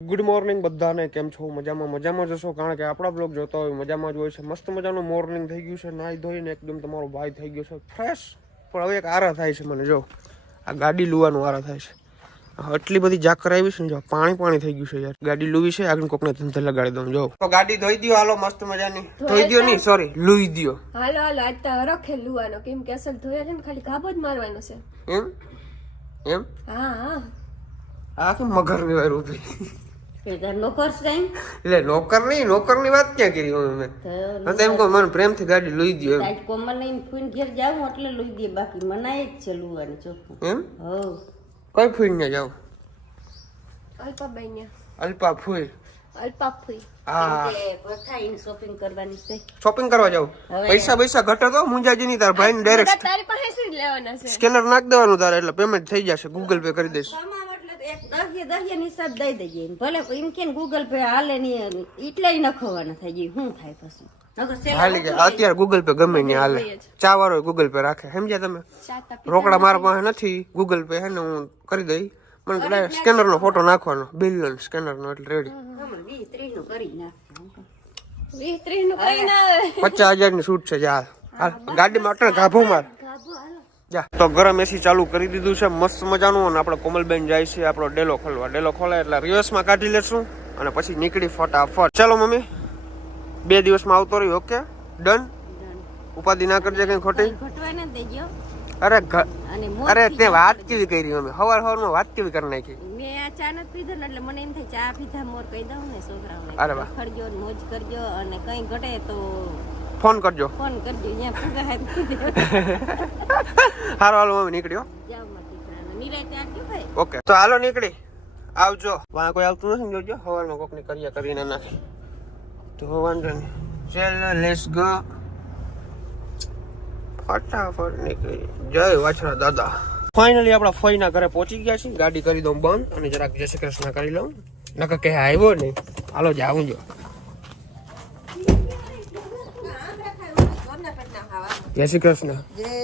Good morning બધાને, કેમ છો? મજામાં જશો, કારણ કે આપણા બ્લોગ જોતા હોય મજામાં જ હોય છે. મસ્ત મજાનું મોર્નિંગ થઈ ગયું છે, નાહી ધોઈને એકદમ તમારો ભાઈ થઈ ગયો છે ફ્રેશ. પણ હવે એક આરા થાય છે મને, જો આ ગાડી લુવાનું આરા થાય છે. આટલી બધી જાકર આવી છે ને, જો પાણી થઈ ગયું છે યાર. ગાડી લુવી છે, આગળ કોકને ધંધે લગાડી દઉં. જો તો ગાડી ધોઈ દો, હાલો મસ્ત મજાની ધોઈ દો, નહીં સોરી લુઈ દો. હાલો આજ તો રખે લુવાનો, કેમ કે અસલ ધોયા છે ને, ખાલી ગાબો જ મારવાનો છે. એમ હા આ કે મગર ની વાર ઉભી નોકર છે એટલે નોકર ની વાત ક્યાં કરી મેં? એમ કહું મને પ્રેમથી ગાડી લઈ દો એમ. કોમલ ને ફૂન ઘેર જાવ એટલે લઈ દે, બાકી મનાય જ છે લુવાની ચોખ્ખું. એમ હો કઈ ફૂઈ ને જાવ? અલ્પા ફૂઈ હા પથાઈને શોપિંગ કરવાની છે. શોપિંગ કરવા જાવ, પૈસા ઘટે તો મુંજાજી નહીં. તાર ભાઈ ને ડાયરેક્ટ તારી પાસે શું લેવાના છે? સ્કેનર નાખ દેવાનું તારે, એટલે પેમેન્ટ થઈ જશે. ગૂગલ પે કરી દઈશ. એક દહિયા હિસાબ દઈ દેજે, ભલે એમ કે ગૂગલ પે હાલે નહીં એટલે નખવાના થાય જાય. શું થાય પછી હાલી જાય અત્યારે ગૂગલ પે ગમે ને હાલે. ચા વાળો ગૂગલ પે રાખે, સમજ્યા તમે? રોકડા મારા પાસે નથી, ગૂગલ પે હે ને હું કરી દઈ. મને સ્કેનર નો ફોટો નાખવાનો, બિલ નો સ્કેનર નો, એટલે રેડી. 20-30 નું કરી નાખ. 20-30 નું કઈ ના આવે. 50,000 ની છૂટ છે. હાલ ગાડીમાં અટણ ગાભો માર જા. તો ગરમ એસી ચાલુ કરી દીધું છે મસ્ત મજાનું. અને આપણે કોમલબેન જાય છે આપણો ડેલો ખોલવા. ડેલો ખોલાય એટલે રિવર્સમાં કાઢી લેશું અને પછી નીકળી ફટાફટ. ચાલો મમ્મી, 2 દિવસમાં આવતો રહ્યો. Okay done. ઉપાધિ ના કરજે કઈ ખોટી. ઘટવા ના દેજો. અરે તે વાત કેવી કરી મમ્મી? સવારમાં વાત કેવી કરી નાખી? મેં આ ચા નથી પીધો ને એટલે મને એમ થાય ચા પીધા મોર કહી દઉં ને છોકરાઓને. અરે વાહ, ખડજો મોજ કરજો, અને કઈ ઘટે તો ફોન કરજો. ફોન કરજો. અહીંયા પૂગા હારો હાલો મમ્મી નીકળ્યો. જાવ મારા દીકરાને નિરાતે આવજો ભાઈ. ઓકે તો હાલો નીકળી આવજો. વાં કોઈ આવતું નથી ને, જોજો સવારમાં કોકની કર્યા કરીને નાખી તો વાંધો નહીં. ચાલો લેટ્સ ગો, ફટાફટ નીકળી. જય વાછરા દાદા. ફાઇનલી આપણા ફઈના ઘરે પહોંચી ગયા છીએ. ગાડી કરી દઉં બંધ અને જરાક જય શ્રી કૃષ્ણ કરી લઉં. નકર કે આવ્યો નહીં. હાલો જાઉં જો. જય શ્રી કૃષ્ણ.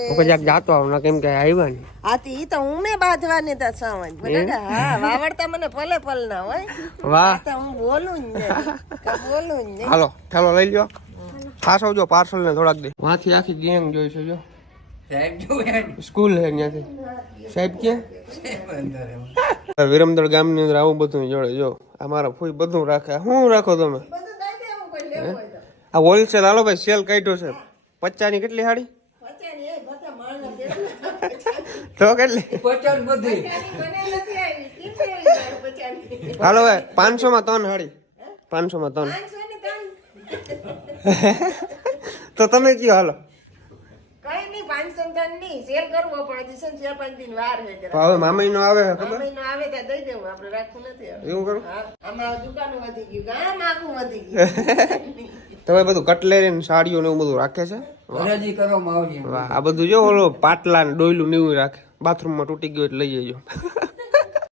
હું કદાચ જાતો આવું, કેમ કે આવ્યા નહીં. આતી ઈ તો હું મે બાંધવાની તા સાવન બરાબર. હા વાવડતા મને પલ ના હોય. વાહ, તો હું બોલું જ નહીં. હાલો ઠેલો લઈ લ્યો. ખાસ આવજો, પાર્સલ ને થોડાક દે. વાંથી આખી ગેંગ જોઈ છે. જો સ્કૂલ હે ત્યાંથી. સાહેબ ક્યાં? વિરમદળ ગામની અંદર આવું બધું જોડે. જો અમારા ફૂઈ બધું રાખે. શું રાખો તમે? આ હોલસેલ. હાલો ભાઈ, સેલ કાઢ્યો છે. 50 ની કેટલી સાડી? તો કેટલી? હાલો ભાઈ, 500 માં 3 સાડી. 500 માં 3. તો તમે કયો હાલો. કઈ નહીં 500 ની શેર કરવો પડે છે. 4-5 દિન વાર હે. હવે મામા નો આવે ખબર? મહિનો આવે ત્યાં દઈ દેવું, આપણે રાખવું નથી. એવું કરું. આમાં દુકાનો વધી ગયું, ગામ આખું વધી ગયું. તમે બધું કટલેરી ને સાડીઓ ને એવું બધું રાખે છે. વાહ, આ બધું જો ઓલો પાટલા ને ડોયલું ને એવું રાખે. બાથરૂમમાં તૂટી ગયું એટલે લઈ જજો.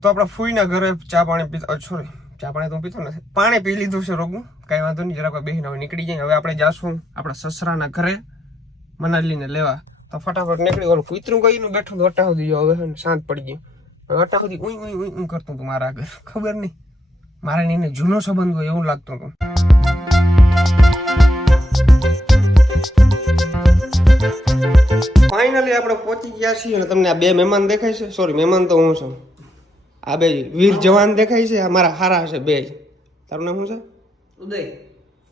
તો આપડા ફૂઈના ઘરે ચા પાણી પીતા, સોરી ચા પાણી તો પીતો નથી, પાણી પી લીધું છે રોગું. કઈ વાંધો નહીં, જરાક બેહીને હવે નીકળી જાય. હવે આપણે જાશું આપણા સસરાના ઘરે મનાલીને લેવા. તો ફટાફટ નીકળી. ઓલું કૂતરું કઈ બેઠું તો અટા સુધી હવે શાંત પડી ગયું. અટા સુધી ઉઈ કરતું હતું મારા આગળ. ખબર નહીં, મારે એને જૂનો સંબંધ હોય એવું લાગતું હતું. ફાઇનલી આપણે પહોંચી ગયા છીએ અને તમને આ 2 મહેમાન દેખાય છે. સોરી, મહેમાન તો હું છું. આ 2 વીર જવાન દેખાય છે. અમારા હારા છે 2. તારું નામ શું છે? ઉદય.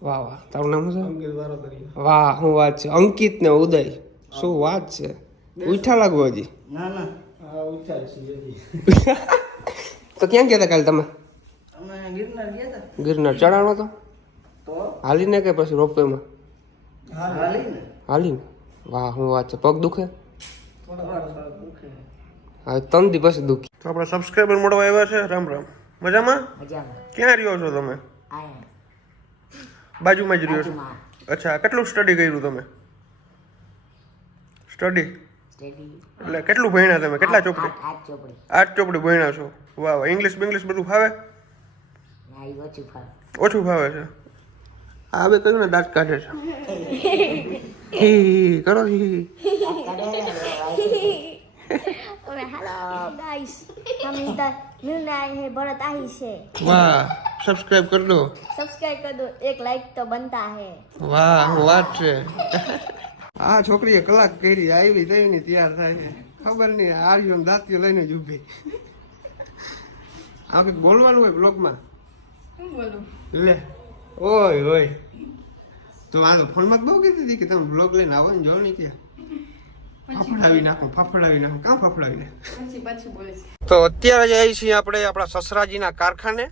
વાહ વાહ, તારું નામ શું છે? વાહ, શું વાત છે. અંકિત ને ઉદય, શું વાત છે. ઉઠા લાગુ હજી? ના તો ક્યાં ગયા હતા કાલે તમે? ગિરનાર ચડાણો તો હાલીને કે પછી રોપવેમાં? હાલીને. વાહ, શું વાત છે. પગ દુખે? હા, 3 દી પછી દુખી. તો આપણે સબસ્ક્રાઈબર મળવા આવ્યા છે. રામ રામ. મજામાં? ક્યાં રહ્યો છો તમે? બાજુમાં જ રહ્યો છો? અચ્છા, કેટલું સ્ટડી કર્યું તમે? સ્ટડી એટલે કેટલું ભણ્યા તમે? કેટલા ચોપડી? 8 ચોપડી ભણ્યા છો. વાહ વાહ. ઇંગ્લિશ બધું ફાવે? ઓછું ફાવે છે. આ બે કયું ને દાંત કાઢે છે. હી કરો હી. Hello guys, kami निर्णय है भरत आही से વાહ સબસ્ક્રાઇબ કરી દો सब्सक्राइब कर दो एक लाइक तो बनता है વાહ વાત છે આ છોકરીએ કલાક કરી આવી તઈ ની તૈયાર થાય છે ખબર નહીં આર્યો દાંતીઓ લઈને જ ઊભી આ કંઈક બોલવાનું હોય બ્લોગમાં લે ઓય ઓય તો આ ફોનમાં બહુ કીધી હતી કે તમે બ્લોગ લઈને આવો ને જો નહીં ત્યાં ફાફડાવી નાખો કામ ફાફડાવી નાખો તો અત્યારે જઈએ છીએ આપણે આપણા સસરાજીના કારખાને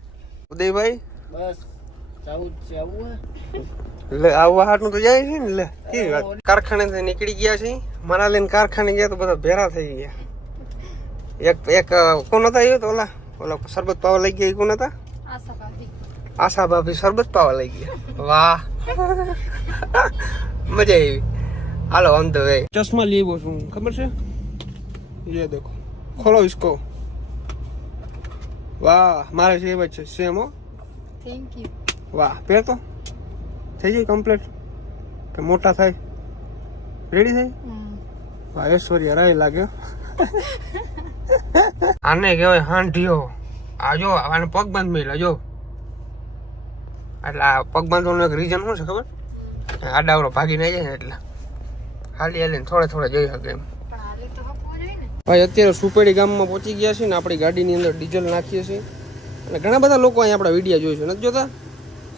ઉદયભાઈ બસ ચાવું છે આવું લે આવવા હાટનું તો જાય છે ને લે કેવી વાત કારખાનેથી નીકળી ગયા છે મારા લઈને કારખાને ગયા તો બધા ભેરા થઈ ગયા એક કોણ હતા એ તો ઓલા શરબત પાવા લઈ ગયા એ કોણ હતા આશા ભાભી શરબત પાવા લઈ ગયા વાહ મજા આવી હાલો ઓન ધ વે ચશ્મા લેવો છું ખબર છે ये देखो खोलो इसको વાહ મારે છે એ છે સેમ હો થેન્ક યુ વાહ પહેર તો થઈ જાય કમ્પ્લીટ કે મોટા થાય રેડી થઈ વાહ ઐશ્વર્યા રાય લાગ્યો આને કહેવાય હાંઢિયો આ જો આને પગ બાંધ મેલા જો એટલે આ પગ બાંધવાનું એક રીઝન શું છે ખબર આડાવડો ભાગી ના જાય ને એટલે હાલી હાલીને થોડે જઈ શકે એમ ભાઈ અત્યારે સુપેડી ગામમાં પહોંચી ગયા છે ને આપણી ગાડીની અંદર ડીઝલ નાખીએ છીએ અને ઘણા બધા લોકો અહીંયા આપણા વિડીયો જોઈ છે નથી જોતા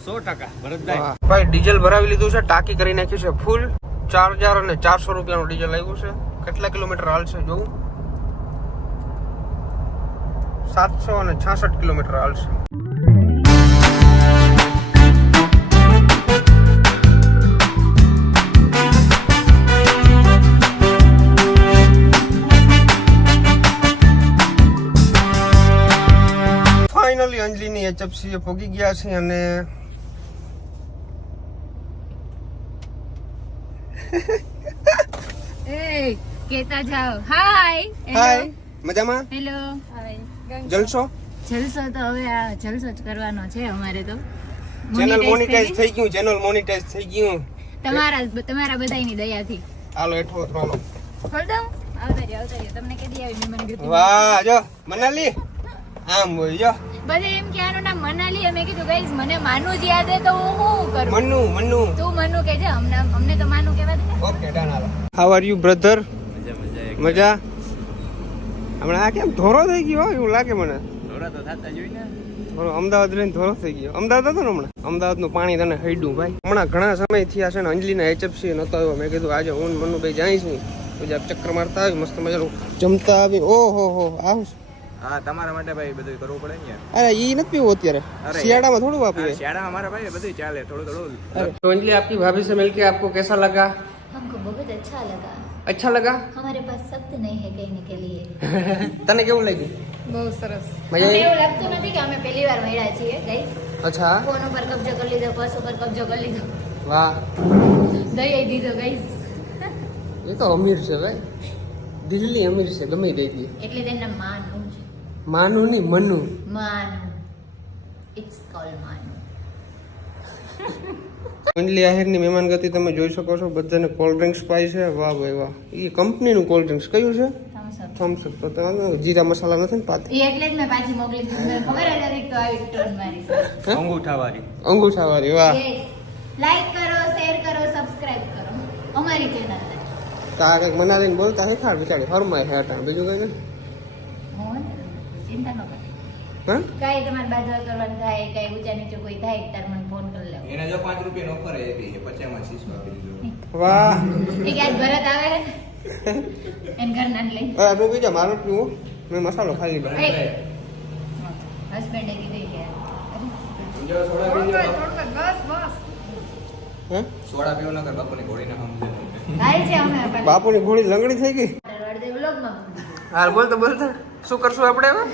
100% ભરતભાઈ ભાઈ ડીઝલ ભરાવી લીધું છે ટાંકી કરી નાખ્યું છે ફૂલ 4000 અને 400 રૂપિયાનું ડીઝલ આવ્યું છે કેટલા કિલોમીટર હાલશે જોવું 766 કિલોમીટર હાલશે ફાઇનલી અંજલિની એચએફસી એ પહોંચી ગયા છે અને એ કેતા જાઓ હાય હાય મજામાં હેલો જલસો જલસો તો હવે આ જલસો જ કરવાનો છે અમારે તો ચેનલ મોનેટાઇઝ થઈ ગયું તમારા બધાયની દયાથી હાલો હેઠો હાલો ખોલ દઉં આવતા રહ્યો તમને કેદી આવી મહેમાન ગતિ વાહ જો મનાલી આમ બોલ જો બધા એમ કે આનું નામ મનાલી અમે કીધું ગાઈસ મને માનુ જ યાદ હે તો હું શું કરું મન્નુ તું મનુ કે છે અમને તો માનુ કહેવા દે okay done hello how are you brother મજા હમણાં આ કેમ ધોરો થઈ ગયો એવું લાગે મને થોડા તો થાતા જોઈ ને થોડો અમદાવાદ રહીને ધોરો થઈ ગયો અમદાવાદ હતો ને હમણાં અમદાવાદનું પાણી તને હૈડું ભાઈ હમણાં ઘણા સમય થયા છે ને અંજલિના એચએફસી નતો આવ્યો મેં કીધું આજે હું મનુભાઈ જાય છું પછી આપ ચક્કર મારતા આવી મસ્ત મજાનું જમતા આવી ઓહો હો આવું હા તમારા માટે ભાઈ બધું કરવું પડે ને અરે ઈ નથી પીવું અત્યારે શિયાળામાં થોડું વાપીએ શિયાળામાં મારા ભાઈ બધું ચાલે થોડું तो अंजलि आपकी भाभी से मिलके आपको कैसा लगा हमको बहुत अच्छा लगा अच्छा लगा हमारे पास शब्द नहीं है कहने के लिए तने केવું લાગ્યું બહુ સરસ મજા અમને આવી એવું લાગતું નથી કે અમે પહેલી વાર મળ્યા છીએ ગાઈસ અચ્છા ફોન ઉપર કબજો કરી લીધો પર્સ ઉપર કબજો કરી લીધો વાહ દઈ દીધો ગાઈસ એ તો અમીર છે ભાઈ દિલ્હી અમીર છે ગમે દઈ દે એટલે તેના માનું છે માનું ની મનુ માનું ઇટ્સ કોલ માનું અંજલિ આહિરની મહેમાનગતિ તમે જોઈ શકો છો બધાને કોલ્ડ ડ્રિંક્સ પાય છે વાહ ભાઈ વાહ એ કંપનીનું કોલ્ડ ડ્રિંક્સ કયું છે થમ્સ અપ તો તમે જીરા મસાલા નથી ને પાતી એ એટલે જ મેં પાછી મોકલી દીધી મને ખબર જ હતી તો આવી ટર્ન મારી અંગૂઠાવાળી અંગૂઠાવાળી વાહ લાઈક કરો શેર કરો સબસ્ક્રાઇબ કરો અમારી ચેનલ ને તારે મનાલીને બોલતા હે ખાર બિચારી હરમાય હે આટા બીજું કઈ નહીં હું ચિંતા ન કર હા કાઈ તમારે બાજુ કરવાનું થાય કઈ ઊંચા નીચે કોઈ થાય તાર મને ફોન કરી લેવો એને જો 5 રૂપિયા ઓફર આપી 50 માં 6 આપી દીધો વાહ એ કે આજ ભરત આવે એન ઘર ના લઈ અરે તું બીજા મારું પીવું મેં મસાલો ખાલી લીધો હસબન્ડ એ કીધું કે હે સોડા પીવો નકર બાપુની ઘોડીને સમજે થાય છે અમે બાપુની ઘોડી લંગડી થઈ ગઈ અડધે વ્લોગમાં હાલ બોલતા શું કરશું આપણે હવે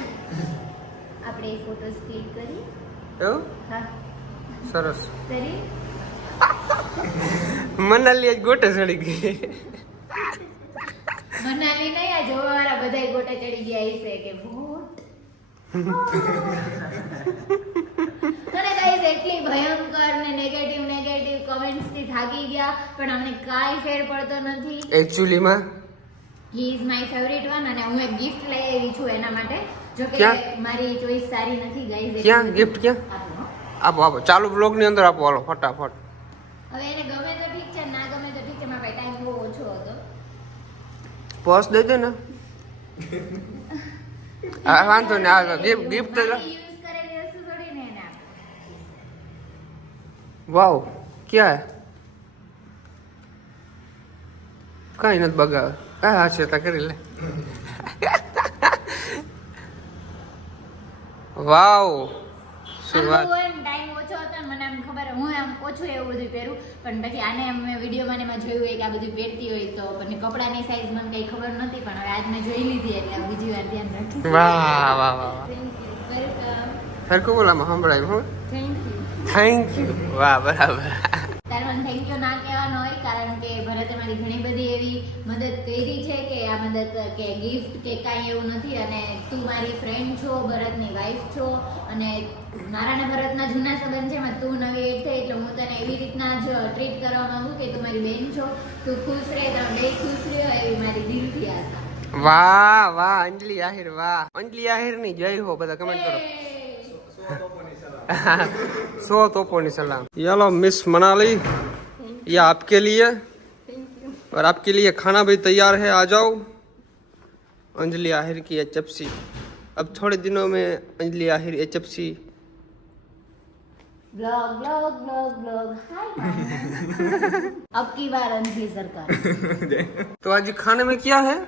આપણે એ ફોટોસ ક્લિક કરી એવું હા સરસ કરી મનાલી આજ ગોટે ચડી ગઈ મનાલી નહીં આ જોવા વાળા બધાય ગોટે ચડી ગયા છે કે વોટ અને ગાઈસ એટલી ભયંકર ને નેગેટિવ કમેન્ટ્સ થી થાકી ગયા પણ અમને કાઈ ફેર પડતો નથી એકચ્યુઅલી માં he is my favourite one અને હું એક ગિફ્ટ લઈ આવી છું એના માટે જો કે ક્યાં? મારી ચોઈસ સારી નથી ગાઈઝ. ક્યાં ગિફ્ટ ક્યાં? આપો આપો, ચાલુ બ્લોગ ની અંદર આપો, હાલો ફટાફટ. હવે એને ગમે તો ઠીક છે, ના ગમે તો ઠીક છે, મારા ભાઈ ટાઈમ બહુ ઓછો હતો. પર્સ દઈ દે ને. હા વાંધો ને, આ ગિફ્ટ મારી યુઝ કરેલી વસ્તુ થોડી ને એને આપે. વાવ ક્યાં હે? કઈ નથી બગાવે. હા છે તા કરી લે. વાવ શું આમ વાત. બહુ એમ ટાઈમ ઓછો હતો ને મને આમ ખબર હું આમ ઓછું એવું બધું પહેરું, પણ પછી આને મેં વિડીયોમાં ને એમાં જોયું હોય કે આ બધું પહેરતી હોય તો પણ કપડાની સાઈઝ મને કઈ ખબર નથી, પણ હવે આજ મેં જોઈ લીધી એટલે બીજી વાર ધ્યાન રાખીશ. વાહ વાહ વાહ વાહ. વેલકમ. સરખું બોલામાં સંભળાય હું. Thank you. Thank you. વાહ બરાબર. તારે મને થેન્ક યુ ના કહેવાનું હોય, કારણ કે ભરતે મારી ઘણી બધી એવી મદદ કરી છે કે આ મદદ કે ગિફ્ટ કે કાંઈ એવું નથી, અને તું મારી ફ્રેન્ડ છો, ભરતની વાઈફ છો, અને મારા ને ભરતના જૂના સંબંધ છે, એમાં તું નવી એડ થઈ એટલે હું તને એવી રીતના જ ટ્રીટ કરવા માંગુ કે તું મારી બેન છો, તું ખુશ રહે, તમે બે ખુશ રહ્યો એવી મારી દિલથી આશા. વાહ વાહ અંજલિ આહિર, વાહ અંજલિ આહિર ની જય હો. બધા કમેન્ટ કરો. 100 तोपों सलाम. चलो मिस मनाली, ये आपके लिए और आपके लिए खाना भी तैयार है, आ जाओ. अंजलि आहिर की HFC. अब थोड़े दिनों में Anjali Ahir HFC. Blog blog blog blog hi अब की बार अंजलि सरकार. तो आज खाने में क्या है?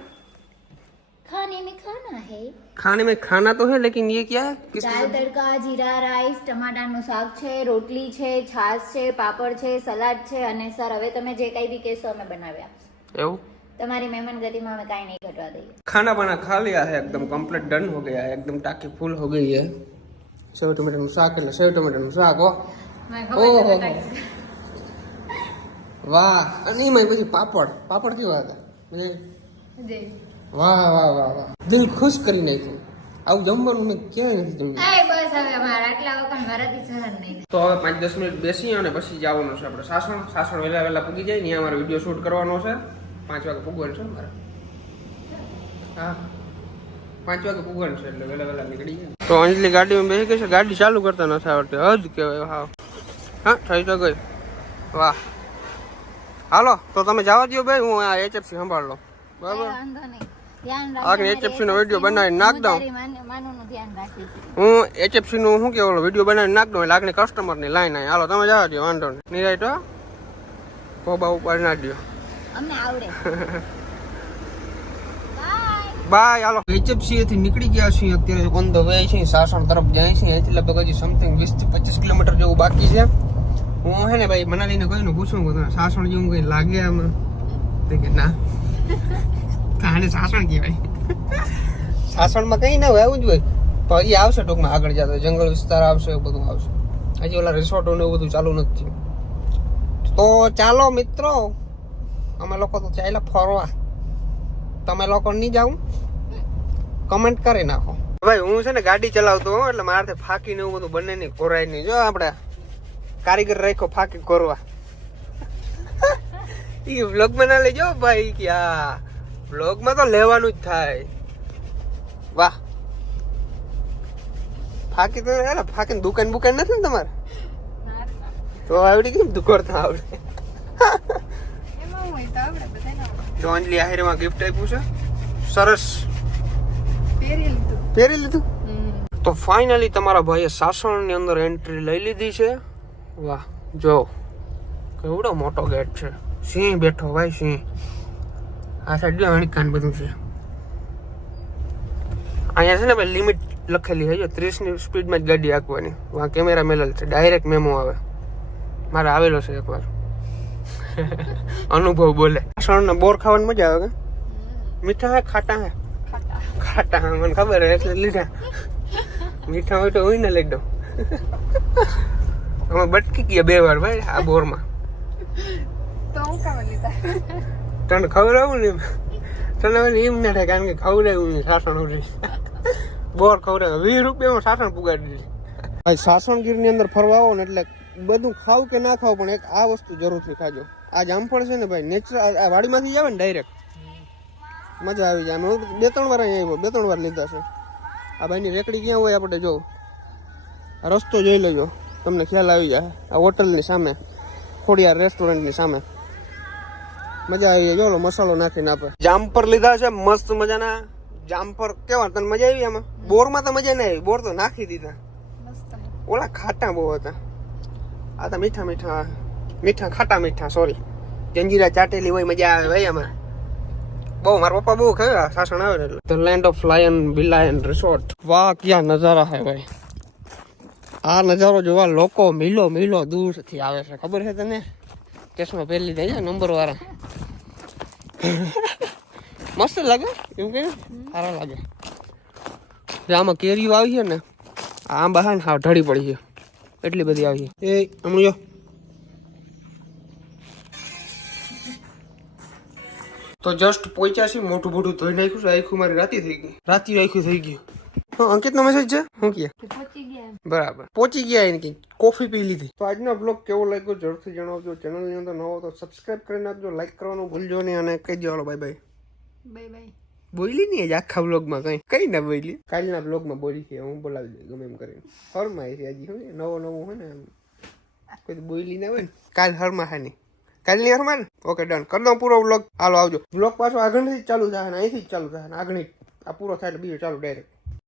खाने में खाना है, खाने में खाना तो है, लेकिन ये क्या है? किस दाल तड़का, जीरा राइस, ટમાટાનું શાક છે, રોટલી છે, છાશ છે, પાપડ છે, સલાડ છે, અને સર હવે તમે જે કઈ भी કહેશો અમે બનાવી આપશું. એવું? તમારી મહેમાન ગતિમાં અમે કાંઈ નહીં ઘટવા દઈએ. खाना बना खा लिया है, एकदम कंप्लीट डन हो गया है, एकदम टाकी फुल हो गई है. सेव टमाटर નું શાક એટલે સેવ ટમાટર નું શાક હો. ઓહો વાહ. અને એમાં પછી પાપડ કેવા હતા? વાહ વાહ વાહ વાહ, દિલ ખુશ કરી નાખ્યું. આવું જમવાનું મેં ક્યાંય નથી જમ્યું. એ બસ હવે અમારા આટલા વખત મારાથી સહન નહીં. તો હવે 5-10 મિનિટ બેસી અને પછી જવાનું છે આપણે સાસણ વહેલા પૂગી જાય ને, અમારે વિડીયો શૂટ કરવાનો છે. 5 વાગે પૂગવાનું છે મારે. હા 5 વાગે પૂગવાનું છે એટલે વહેલા નીકળી જાય. તો અંજલિ ગાડીમાં બેસી ગઈ છે, ગાડી ચાલુ કરતા નથી આવડતી. હજ કહેવાય. હા થઈ તો ગઈ. વાહ હાલો તો તમે જવા દો ભાઈ, હું આ HFC સંભાળ લો. બરાબર, વાંધો નહીં, ધ્યાન આગળ HFC નો વિડીયો બનાવીને નાખ દઉં. માનુનું ધ્યાન રાખીશ. હું HFC નું શું કે ઓલો વિડીયો બનાવીને નાખ દઉં એટલે આગળ કસ્ટમર ની લાઈન આવી. હાલો તમે જવા દો, વાંધો નહીં. નિરાઈટ હો, કોબા ઉપર ના દો. અમને આવડે. બાય. હાલો HFC થી નીકળી ગયા છીએ અત્યારે, ઓન ધ વે છીએ, સાસણ તરફ જાય છીએ. અહીંથી લગભગ હજી સમથિંગ 20 થી 25 કિલોમીટર જેવું બાકી છે. હું હે ને ભાઈ મનાલીને કોઈને પૂછું કે તને સાસણ જેવું કઈ લાગે આમાં? તો કે ના, કાને સાસણ કહેવાય. સાસણમાં કઈ ના હોય, આવું જ હોય. પણ હજી આવશે ટૂંકમાં, આગળ જતો જંગલ વિસ્તાર આવશે, એવું બધું આવશે. હજી ઓલા રિસોર્ટો ને એવું બધું ચાલુ નથી થયું. તો ચાલો મિત્રો, અમે લોકો તો ચાલ્યા ફરવા. તમે લોકો નહીં જાવ? કમેન્ટ કરી નાખો. ભાઈ હું છે ને ગાડી ચલાવતો હોઉં એટલે મારાથી ફાકી ને એવું બધું બને નહીં, કોરાય નહીં. જો આપણે કારીગર રાખ્યો ફાકી કોરવા. એ વ્લોગમાં ના લેજો ભાઈ, કે આ વ્લોગમાં તો લેવાનું જ થાય. વાહ ફાકી તો ફાકીને દુકાન બુકાન નથી ને તમારે? તો આવડી કેમ દુકોરતા આવડે? તો અંજલિ આહિરમાં ગિફ્ટ આપ્યું છે, સરસ પહેરી લીધું. તો ફાઇનલી તમારા ભાઈએ સાસણની અંદર એન્ટ્રી લઈ લીધી છે. વાહ જો કેવડો મોટો ગેટ છે. સિંહ બેઠો ભાઈ, સિંહ. આ સાઈડ અણકાન બધું છે. અહીંયા છે ને ભાઈ લિમિટ લખેલી છે, જો 30 ની સ્પીડમાં જ ગાડી હાંકવાની. વાં કેમેરા મેલેલ છે, ડાયરેક્ટ મેમો આવે. મારે આવેલો છે એકવાર. અનુભવ બોલે. સાસણના બોર ખાવાની મજા આવે કે? મીઠા હે ખાટા હે? ખાટા હે મને ખબર હે એટલે લીધા. મીઠા હોય તો હું ને લઈ દઉં. અમે બટકી ગયા 2 વાર ભાઈ આ બોરમાં. તને ખબર આવું ને તને એમ ના થાય, કારણ કે ખવડાવ્યું નહીં સાસણ ઉડી. બોર ખવડાવે 20 રૂપિયામાં સાસણ પુગાડી દીધી. ભાઈ સાસણગીરની અંદર ફરવા આવો ને એટલે બધું ખાવ કે ના ખાવ પણ એક આ વસ્તુ જરૂરથી ખાજો. આ જામફળ છે ને ભાઈ નેચરલ, આ વાડીમાંથી જ આવે ને ડાયરેક્ટ, મજા આવી જાય. 2-3 વાર અહીંયા આવ્યો, 2-3 વાર લીધા છે. આ ભાઈની રેકડી ક્યાં હોય આપણે જો રસ્તો જોઈ લેજો, તમને ખ્યાલ આવી જાય. આ હોટલની સામે, ખોડિયાર રેસ્ટોરન્ટની સામે. મજા આવી જાય. જો મસાલો નાખીને આપે. જામફર લીધા છે મસ્ત મજાના જામફર. કેવા તને મજા આવી આમાં? બોરમાં તો મજા નહીં આવી, બોર તો નાખી દીધા. ઓલા ખાટા બહુ હતા, આ તો મીઠા મીઠા મીઠા ખાટા મીઠા. સોરી, જંજીરા ચાટેલી હોય, મજા આવે ભાઈ આમાં બહુ. મારા પપ્પા બહુ ખાય સાસણ આવે ને એટલે. ધ લેન્ડ ઓફ લાયન બિલાયન રિસોર્ટ. વાહ ક્યાં નજારા હે ભાઈ. આ નજારો જોવા લોકો મીલો મીલો દૂરથી આવે છે, ખબર છે તને? કેસમાં પહેલી થઈ જાય નંબર વાળા. મસ્ત લાગે એમ કે સારા લાગે. આમાં કેરીઓ આવી છે ને, આંબા હા ને હા ઢળી પડી છે, એટલી બધી આવી છે. એ આમ જો તો જસ્ટ પહોંચ્યા છીએ. મોટું મોટું ધોઈ નાખ્યું છે. આખું મારી રાતી થઈ ગઈ, રાતી આખું થઈ ગયું. હા, અંકિતનો મેસેજ છે શું કે બરાબર પહોંચી ગયા એને કઈ કોફી પી લીધી. તો આજનો બ્લોગ કેવો લાગ્યો જરૂરથી જણાવજો. ચેનલની અંદર નવો તો સબસ્ક્રાઇબ કરી નાખજો, લાઈક કરવાનું ભૂલજો નહીં અને કહી દો બાય બાય. Bye bye. બોલી નહીં આખા બ્લોગમાં કઈ ના બોલી. કાલના બ્લોગમાં બોલી છે, હું બોલાવી દઉં ગમે એમ કરીને. હરમાં છે હજી શું નવો નવું હોય ને કોઈ બોલી ના હોય ને. કાલ હરમાં હા નહીં, કાલની હરમાં ને. ઓકે ડન કરી દઉં પૂરો બ્લોગ. હાલો આવજો. બ્લોગ પાછો આગળથી જ ચાલુ થાય ને, અહીંથી જ ચાલુ થાય ને. આગળ આ પૂરો થાય એટલે બીજો ચાલુ ડાયરેક્ટ.